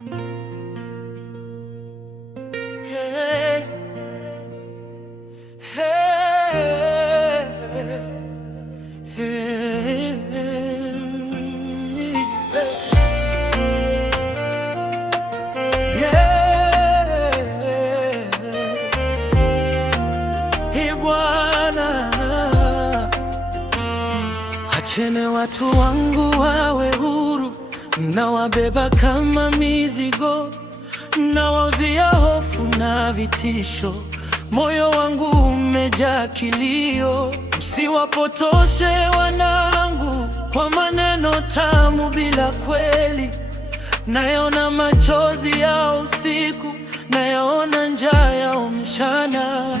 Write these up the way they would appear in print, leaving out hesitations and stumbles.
Hey, hey, hey, yeah. Ee Bwana, acheni watu wangu wawe huru, nawabeba kama mizigo, nawauzia hofu na vitisho, moyo wangu umejaa kilio. Msiwapotoshe wanangu kwa maneno tamu bila kweli, nayaona machozi yao usiku, nayaona njaa yao mchana.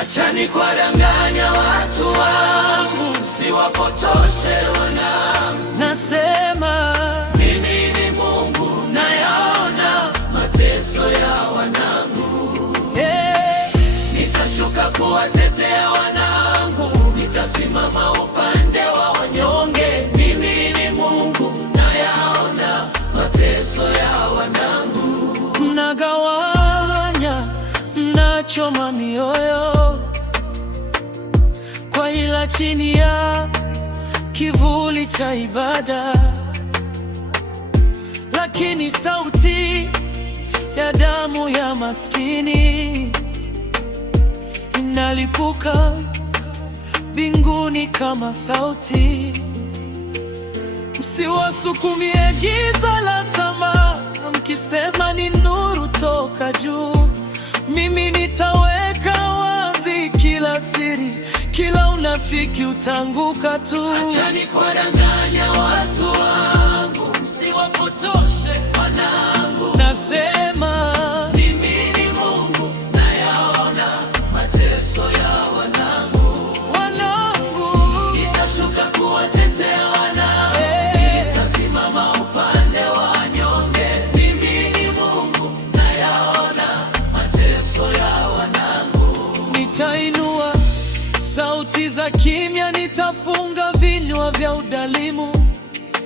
Achani kuwadanganya watu wangu, msiwapotoshe wanangu. Nasema mimi ni Mungu, nayaona mateso ya wanangu. Nitashuka kuwatetea wanangu, nitasimama upande wa wanyonge. Mimi ni Mungu, nayaona mateso ya wanangu. Mnagawanya, mnachoma mioyo kwa hila chini ya kivuli cha ibada, lakini sauti ya damu ya maskini inalipuka mbinguni kama sauti. Msiwasukumie giza la tamaa, mkisema ni nuru toka juu. Mimi nitaweka wazi kila siri, kila unafiki utanguka tu. Achani kuwadanganya watu wangu, msiwapotoshe wanangu. Nasema mimi ni Mungu, nayaona mateso ya wanangu. Nitashuka kuwatetea wanangu, nitasimama upande wa wanyonge. Mimi ni Mungu, nayaona mateso ya wanangu. Nitainua sauti za kimya, nitafunga vinywa vya udhalimu.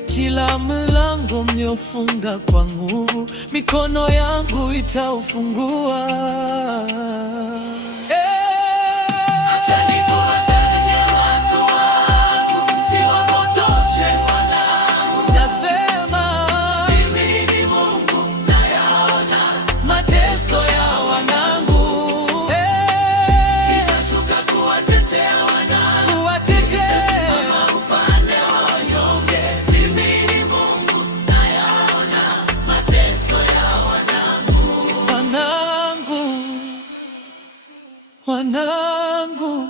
Kila mlango mliofunga kwa nguvu, mikono yangu itaufungua. Achani kuwadanganya watu wangu, msiwapotoshe wanangu. Nasema mimi ni Mungu, nayaona mateso ya wanangu. Nitashuka kuwatetea wanangu, nitasimama upande wa wanyonge. Mimi ni Mungu, nayaona mateso ya wanangu. Wanangu, wanangu